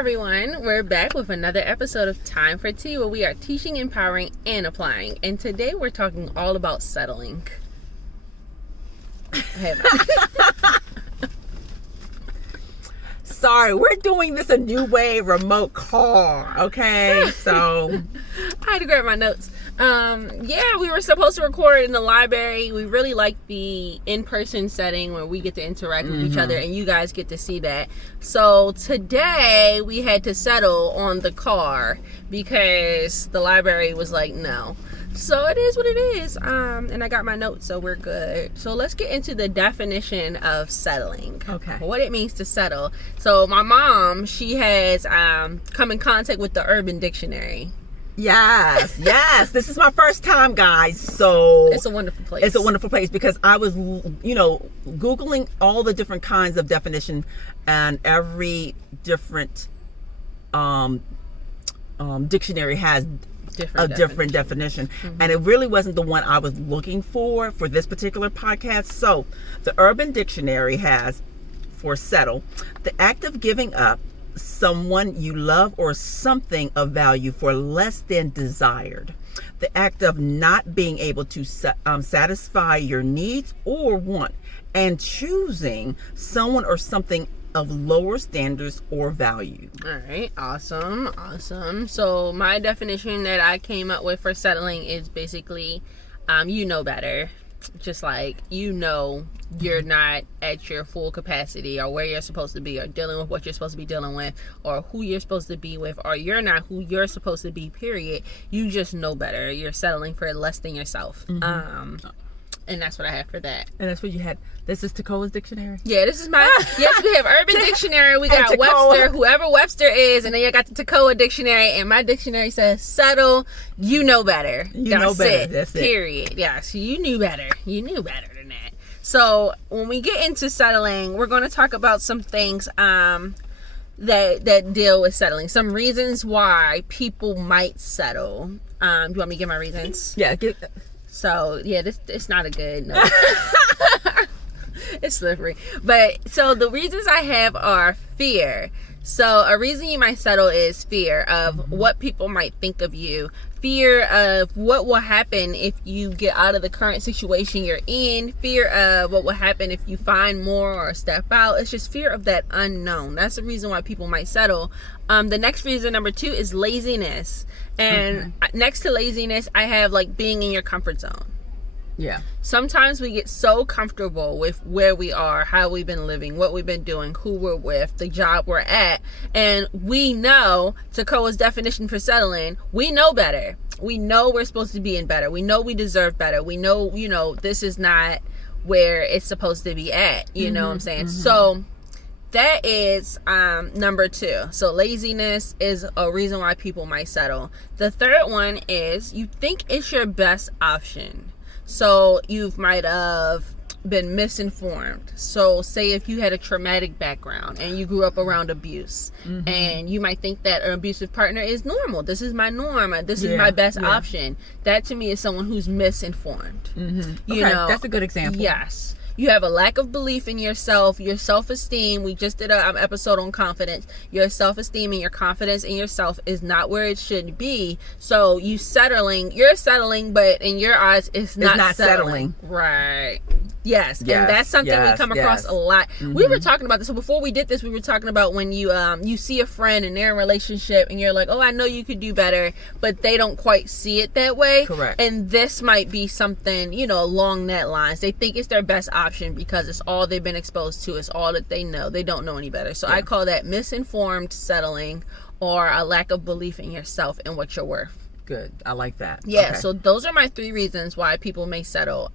everyone, we're back with another episode of Time for Tea, where we are teaching, empowering, and applying. And today we're talking all about settling. Sorry, we're doing this a new way remote car, okay? So I had to grab my notes. We were supposed to record in the library. We really like the in-person setting where we get to interact with each other and you guys get to see that. So today we had to settle on the car because the library was like, no. So it is what it is. And I got my notes, so we're good. So let's get into the definition of settling. Okay. What it means to settle. So my mom, she has come in contact with the Urban Dictionary. yes. This is my first time, guys. So It's a wonderful place. It's a wonderful place because I was, Googling all the different kinds of definition, and every different dictionary has a different definition. And it really wasn't the one I was looking for this particular podcast. So the Urban Dictionary has, for settle, the act of giving up someone you love or something of value for less than desired. The act of not being able to satisfy your needs or want, and choosing someone or something of lower standards or value. All right, awesome. So my definition that I came up with for settling is basically, you know better. Just like, you're not at your full capacity or where you're supposed to be, or dealing with what you're supposed to be dealing with, or who you're supposed to be with, or you're not who you're supposed to be, period. You just know better. You're settling for less than yourself. And that's what I have for that. And that's what you had. This is T.E.A's dictionary? Yeah, this is my... Yes, we have Urban Dictionary. We got Webster, whoever Webster is. And then you got the T.E.A Dictionary. And my dictionary says, settle, you know better. That's it. Period. Yeah, so you knew better. You knew better than that. So when we get into settling, we're going to talk about some things that deal with settling. Some reasons why people might settle. Do you want me to give my reasons? Yeah, So, yeah, it's not a good no. It's slippery. But, so the reasons I have are fear. So, a reason you might settle is fear of what people might think of you. Fear of what will happen if you get out of the current situation you're in. Fear of what will happen if you find more or step out. It's just fear of that unknown. That's the reason why people might settle. The next reason, number 2, is laziness. And next to laziness, I have like being in your comfort zone. Yeah. Sometimes we get so comfortable with where we are, how we've been living, what we've been doing, who we're with, the job we're at. And we know, T.E.A's definition for settling, we know better. We know we're supposed to be in better. We know we deserve better. We know, this is not where it's supposed to be at. You know what I'm saying? So that is number 2. So laziness is a reason why people might settle. The third one is you think it's your best option. So you might have been misinformed. So say if you had a traumatic background and you grew up around abuse, and you might think that an abusive partner is normal. This is my norm. This is my best option. That to me is someone who's misinformed. You know, that's a good example. Yes. You have a lack of belief in yourself, your self-esteem. We just did an episode on confidence. Your self-esteem and your confidence in yourself is not where it should be. So you're settling, but in your eyes, it's not settling. Right. Yes. And that's something we come across a lot. We were talking about this. So before we did this, we were talking about when you see a friend and they're in a relationship and you're like, oh, I know you could do better, but they don't quite see it that way. Correct. And this might be something, along that lines. They think it's their best option because it's all they've been exposed to. It's all that they know. They don't know any better. So I call that misinformed settling, or a lack of belief in yourself and what you're worth. Good. I like that. Yeah. Okay. So those are my 3 reasons why people may settle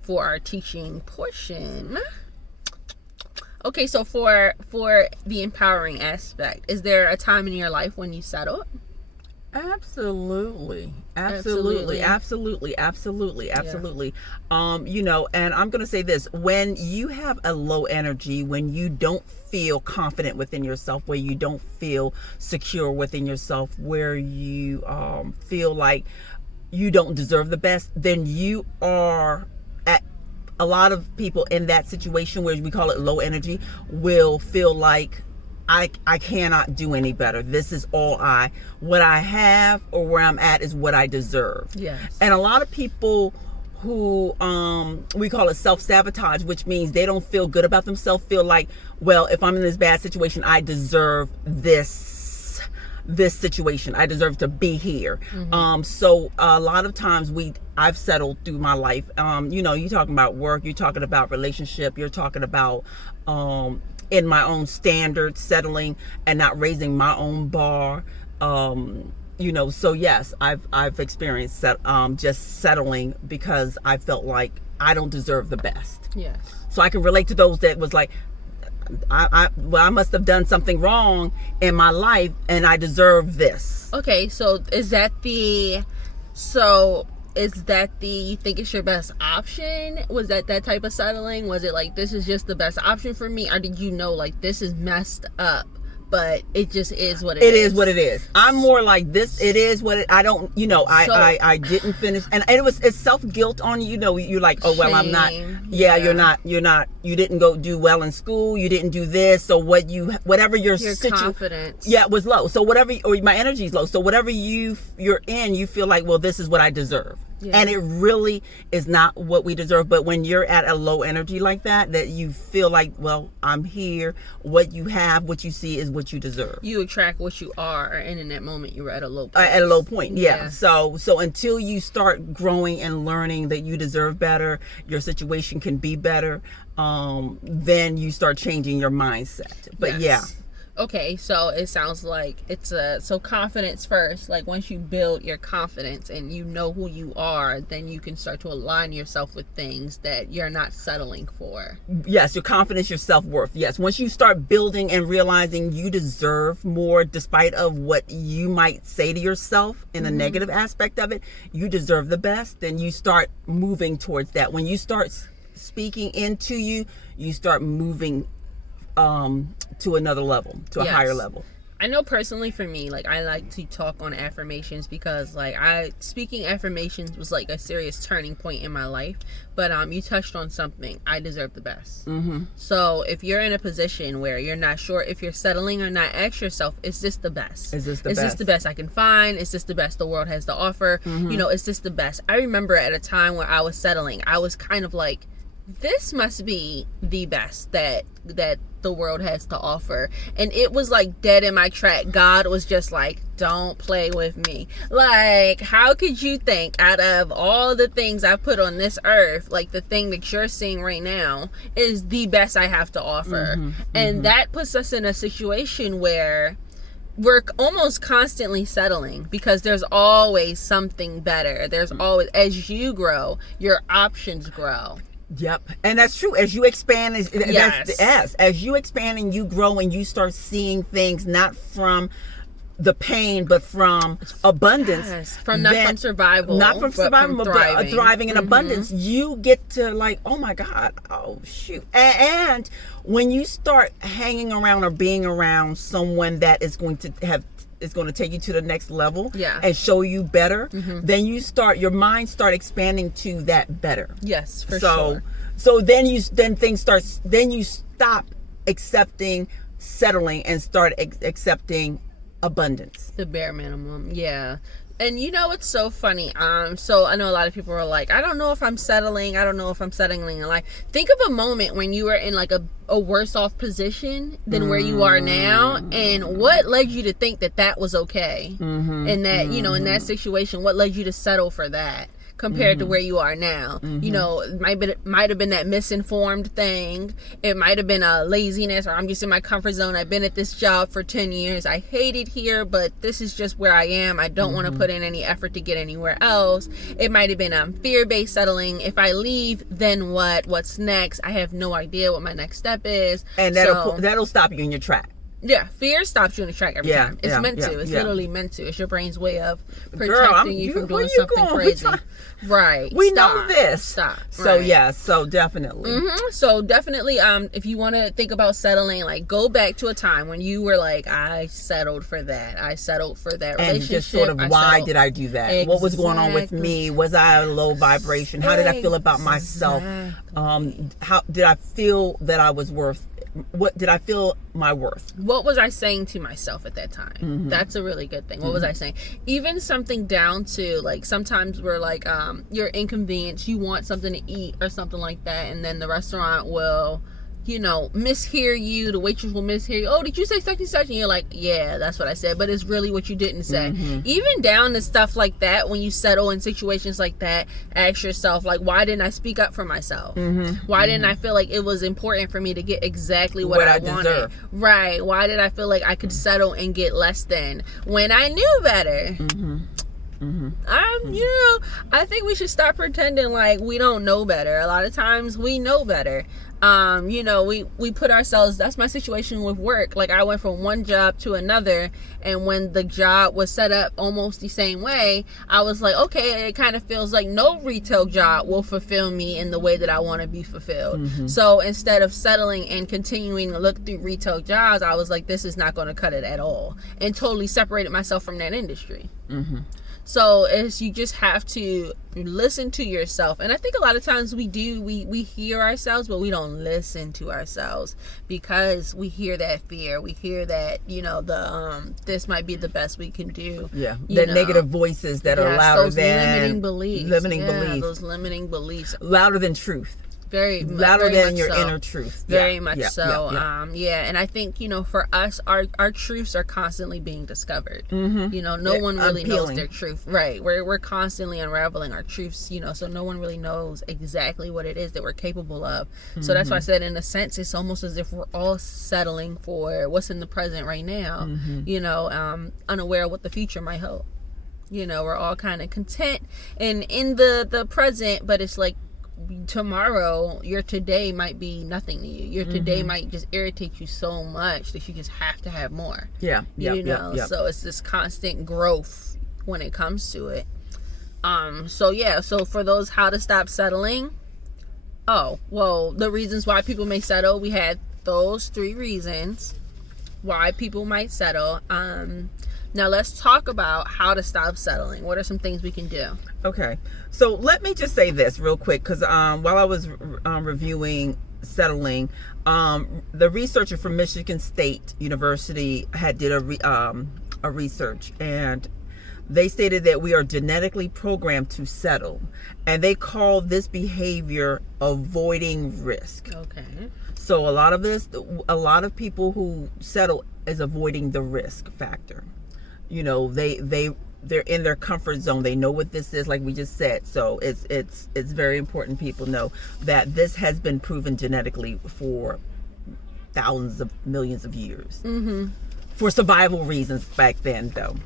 for our teaching portion. Okay. So for the empowering aspect, is there a time in your life when you settled? Absolutely. And I'm going to say this, when you have a low energy, when you don't feel confident within yourself, where you don't feel secure within yourself, where you feel like you don't deserve the best, then you are at a lot of people in that situation where we call it low energy will feel like I cannot do any better. This is all what I have or where I'm at is what I deserve. Yes. And a lot of people who we call it self-sabotage, which means they don't feel good about themselves, feel like, well, if I'm in this bad situation, I deserve this situation. I deserve to be here. So a lot of times I've settled through my life. You're talking about work, you're talking about relationship, you're talking about in my own standards, settling and not raising my own bar. So yes, I've experienced just settling because I felt like I don't deserve the best. Yes. So I can relate to those that was like, I must have done something wrong in my life and I deserve this. Okay, so is that you think it's your best option? Was that type of settling? Was it like, this is just the best option for me? Or did you know, like, this is messed up, but it just is what it is? It is what it is. I'm more like this. It is what I don't, I didn't finish. And it's self-guilt on you. You're like, oh, well, I'm not. Yeah, you're not, you didn't go do well in school. You didn't do this. So whatever your confidence. Yeah, it was low. So or my energy's low. So whatever you're in, you feel like, well, this is what I deserve. Yeah. And it really is not what we deserve. But when you're at a low energy like that you feel like, well, I'm here. What you have, what you see is what you deserve. You attract what you are. And in that moment, you were at a low point. At a low point, yeah. So until you start growing and learning that you deserve better, your situation can be better, then you start changing your mindset. But yeah. Okay, so it sounds like it's so confidence first. Like once you build your confidence and you know who you are, then you can start to align yourself with things that you're not settling for. Yes, your confidence, your self-worth. Yes, once you start building and realizing you deserve more, despite of what you might say to yourself in a negative aspect of it, you deserve the best. Then you start moving towards that. When you start speaking into you start moving to another level, to a higher level. I know personally for me, like I like to talk on affirmations because like speaking affirmations was like a serious turning point in my life. But you touched on something. I deserve the best. So if you're in a position where you're not sure if you're settling or not, ask yourself, is this the best? Is this the best I can find? Is this the best the world has to offer? Is this the best? I remember at a time where I was settling, I was kind of like, this must be the best that the world has to offer. And it was like dead in my track. God was just like, don't play with me. Like, how could you think out of all the things I put on this earth, like the thing that you're seeing right now is the best I have to offer? And that puts us in a situation where we're almost constantly settling because there's always something better. There's always, as you grow, your options grow. Yep. And that's true. As you expand, as you expand and you grow and you start seeing things not from the pain, but from abundance. Yes. Not from survival. Not from survival, but thriving. Thriving in abundance. You get to like, oh my God, oh shoot. And when you start hanging around or being around someone that is going to take you to the next level and show you better, then your mind start expanding to that better. Yes, for sure. So then you stop accepting settling and start accepting abundance. The bare minimum. Yeah. And it's so funny. So I know a lot of people are like, I don't know if I'm settling. I don't know if I'm settling in life. Think of a moment when you were in like a worse off position than where you are now, and what led you to think that was okay, and that in that situation, what led you to settle for that compared to where you are now. It might have been that misinformed thing. It might have been a laziness, or I'm just in my comfort zone. I've been at this job for 10 years. I hate it here, but this is just where I am. I don't want to put in any effort to get anywhere else. It might have been fear-based settling. If I leave, then what? What's next? I have no idea what my next step is. And that'll stop you in your track. Yeah, fear stops you in the track every time. It's meant to. It's literally meant to. It's your brain's way of protecting you from doing something crazy. Right. We know this. Stop. So so definitely. So definitely, if you want to think about settling, like go back to a time when you were like, I settled for that. I settled for that relationship. And just sort of why did I do that? Exactly. What was going on with me? Was I a low vibration? How did I feel about myself? How did I feel that I was worth what did I feel my worth? What was I saying to myself at that time? Mm-hmm. That's a really good thing. What was I saying? Even something down to like sometimes we're like you're inconvenienced, you want something to eat or something like that, and then the restaurant will, you know, mishear you. The waitress will mishear you. Oh, did you say such and such? And you're like, yeah, that's what I said, but it's really what you didn't say. Even down to stuff like that, when you settle in situations like that, ask yourself, like, why didn't I speak up for myself? Why didn't I feel like it was important for me to get exactly what I wanted? Deserve. Right. Why did I feel like I could settle and get less than when I knew better? You know, I think we should stop pretending like we don't know better. A lot of times we know better. You know, we put ourselves, that's my situation with work. Like I went from one job to another, and when the job was set up almost the same way, I was like, okay, it kind of feels like no retail job will fulfill me in the way that I want to be fulfilled. So instead of settling and continuing to look through retail jobs, I was like, this is not going to cut it at all, and totally separated myself from that industry. So it's, you just have to listen to yourself. And I think a lot of times we hear ourselves, but we don't listen to ourselves, because we hear that fear. We hear that, you know, the this might be the best we can do. Yeah. The negative voices that are louder than limiting beliefs. Those limiting beliefs. Louder than truth. Very louder than your so. inner truth. Very much so. And I think, you know, for us, our truths are constantly being discovered. You know, no one really knows their truth. Right. We're constantly unraveling our truths, you know, so no one really knows exactly what it is that we're capable of. So that's why I said, in a sense, it's almost as if we're all settling for what's in the present right now, you know, unaware of what the future might hold. You know, we're all kind of content and in the present, but it's like, tomorrow, your today might be nothing to you. Your today might just irritate you so much that you just have to have more. Yeah. You know, so it's this constant growth when it comes to it. So for those how to stop settling. Oh, well, the reasons why people may settle, we had those 3 reasons why people might settle. Now let's talk about how to stop settling. What are some things we can do? Okay. So let me just say this real quick, because while I was reviewing settling, the researcher from Michigan State University did a research, and they stated that we are genetically programmed to settle, and they call this behavior avoiding risk. Okay. So a lot of people who settle is avoiding the risk factor. You know, they're in their comfort zone. They know what this is, like we just said. So it's very important people know that this has been proven genetically for thousands of millions of years. For survival reasons back then, though.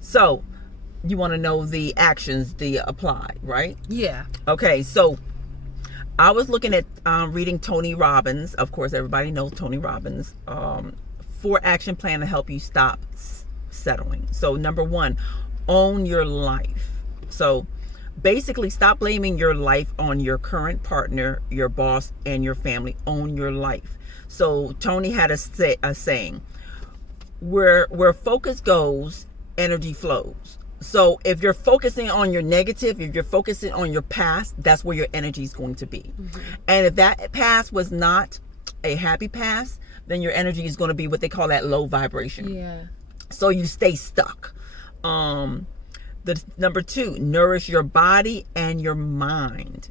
So you want to know the actions they apply, right? Yeah. Okay, so I was looking at reading Tony Robbins. Of course, everybody knows Tony Robbins. 4-action plan to help you stop settling. So number 1, own your life. So basically, stop blaming your life on your current partner, your boss, and your family. Own your life. So Tony had a saying, where focus goes, energy flows. So if you're focusing on your negative, if you're focusing on your past, that's where your energy is going to be. And if that past was not a happy past, then your energy is going to be what they call that low vibration. Yeah. So you stay stuck. The number 2, nourish your body and your mind.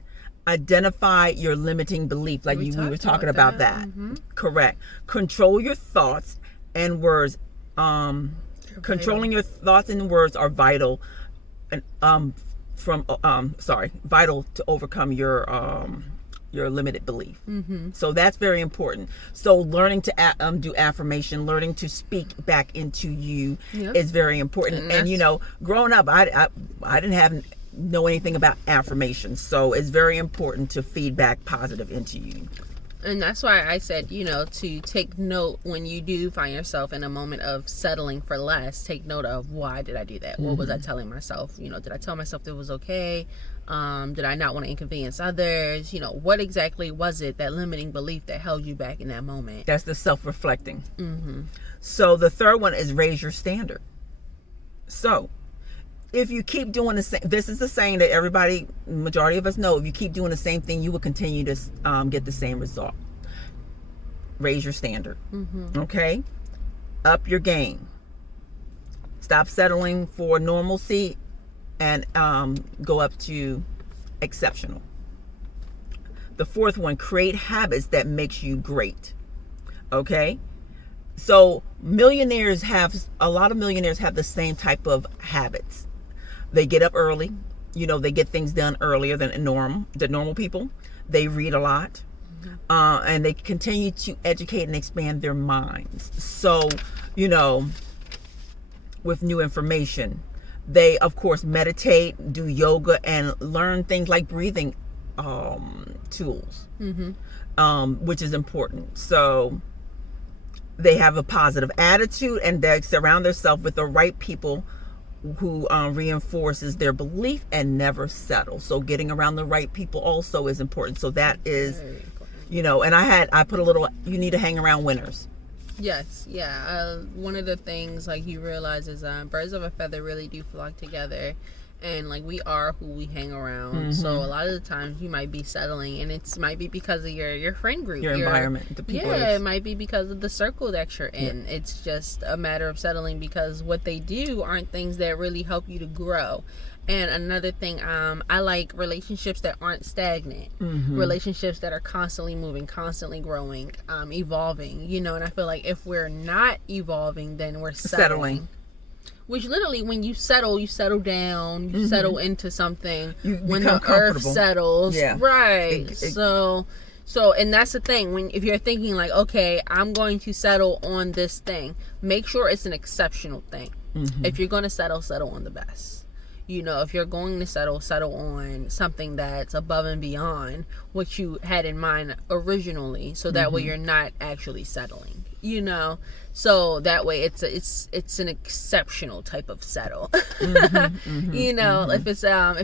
Identify your limiting belief, like we were talking about that. Correct. Control your thoughts and words. Controlling your thoughts and words are vital, and vital to overcome your limited belief. So that's very important. So learning to do affirmation, learning to speak back into you is very important. And you know, growing up, I didn't know anything about affirmation, so it's very important to feed back positive into you. And that's why I said, you know, to take note when you do find yourself in a moment of settling for less. Take note of, why did I do that? What was I telling myself? You know, did I tell myself it was okay? Did I not want to inconvenience others? You know, what exactly was it, that limiting belief that held you back in that moment? That's the self-reflecting. So the third one is raise your standard. So if you keep doing the same, this is the saying that everybody, majority of us know, if you keep doing the same thing, you will continue to get the same result. raise your standard. Okay? Up your game. Stop settling for normalcy and go up to exceptional. The fourth one, create habits that makes you great. Okay? So a lot of millionaires have the same type of habits. They get up early. They get things done earlier than the normal people. They read a lot. And they continue to educate and expand their minds. So, with new information, they, of course, meditate, do yoga, and learn things like breathing tools, which is important. So they have a positive attitude, and they surround themselves with the right people who reinforces their belief and never settle. So getting around the right people also is important. So that is, and I put a little, you need to hang around winners. Yes, yeah. One of the things like you realize is birds of a feather really do flock together, and like we are who we hang around. So a lot of the times you might be settling, and it might be because of your friend group, your environment, the people. Yeah, it might be because of the circle that you're in. Yeah. It's just a matter of settling because what they do aren't things that really help you to grow. And another thing, I like relationships that aren't stagnant, relationships that are constantly moving, constantly growing, evolving, and I feel like if we're not evolving, then we're settling. Which literally, when you settle down, you settle into something. When the earth settles, right? So, and that's the thing. If you're thinking like, okay, I'm going to settle on this thing, make sure it's an exceptional thing. If you're going to settle on the best. If you're going to settle on something that's above and beyond what you had in mind originally, so that way you're not actually settling. So that way it's an exceptional type of settle. If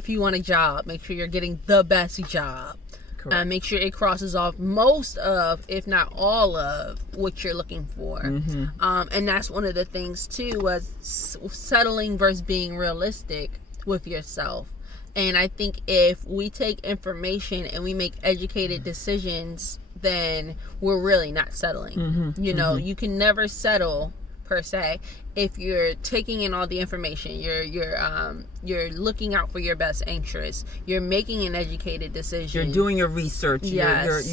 you want a job, make sure you're getting the best job. Make sure it crosses off most of, if not all of, what you're looking for. And that's one of the things too, was settling versus being realistic with yourself. And I think if we take information and we make educated decisions, then we're really not settling. You can never settle per se if you're taking in all the information, you're looking out for your best interests, you're making an educated decision, you're doing your research, yes,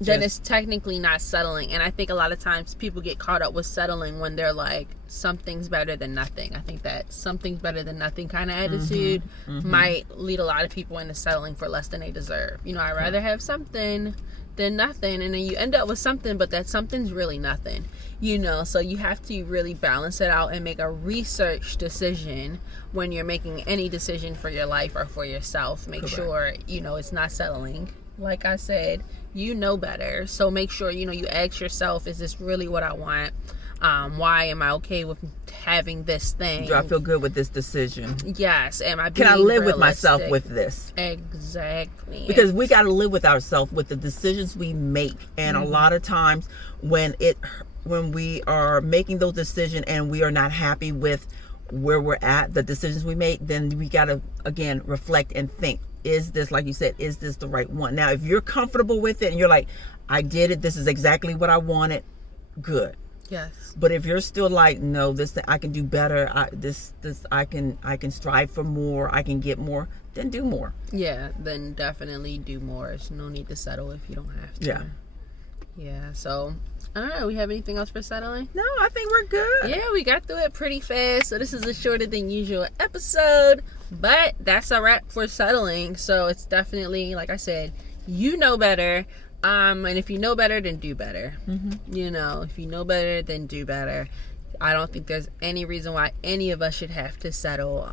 then it's technically not settling. And I think a lot of times people get caught up with settling when they're like, something's better than nothing. I think that something's better than nothing kind of attitude might lead a lot of people into settling for less than they deserve. I'd rather have something than nothing, and then you end up with something, but that something's really nothing. So you have to really balance it out and make a research decision when you're making any decision for your life or for yourself. Make sure it's not settling. Like I said, better, so make sure you ask yourself, is this really what I want? Why am I okay with having this thing? Do I feel good with this decision? Yes. Can I live with myself with this? Exactly. Because we got to live with ourselves with the decisions we make. And a lot of times when we are making those decisions and we are not happy with where we're at, the decisions we make, then we got to, again, reflect and think, is this, like you said, is this the right one? Now, if you're comfortable with it and you're like, I did it, this is exactly what I wanted, good. Yes. But if you're still like, no, this thing, I can do better, I can strive for more, I can get more, then do more. Yeah, then definitely do more. There's no need to settle if you don't have to. Yeah. So I don't know, we have anything else for settling? No, I think we're good. Yeah, we got through it pretty fast. So this is a shorter than usual episode, but that's a wrap for settling. So it's definitely, like I said, better. And if you know better, then do better. If you know better, then do better. I don't think there's any reason why any of us should have to settle.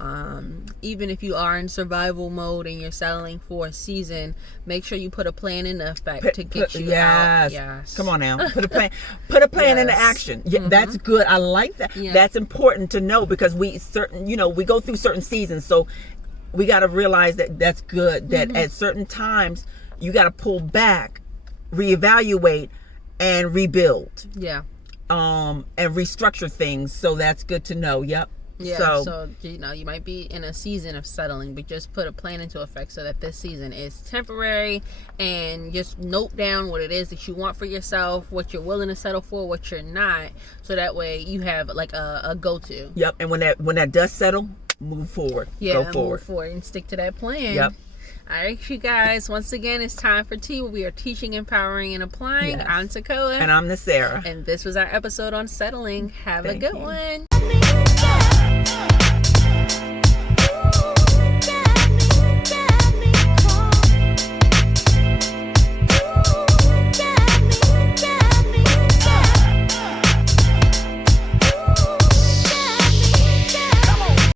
Even if you are in survival mode and you're settling for a season, make sure you put a plan into effect to get you out. Yes. Come on now. Put a plan. Put a plan into action. Yeah, that's good. I like that. Yeah. That's important to know because we go through certain seasons. So we got to realize that that's good. That at certain times you got to pull back, reevaluate, and rebuild. Yeah. And restructure things. So that's good to know. Yep. Yeah, so you know, you might be in a season of settling, but just put a plan into effect so that this season is temporary, and just note down what it is that you want for yourself, what you're willing to settle for, what you're not, so that way you have like a go-to. Yep. And when that does settle, move forward. Yeah, go forward. Move forward and stick to that plan. Yep. All right, you guys. Once again, it's time for T, where we are teaching, empowering, and applying. Yes. I'm T.E.A. And I'm Sarah. And this was our episode on settling. Have a good one.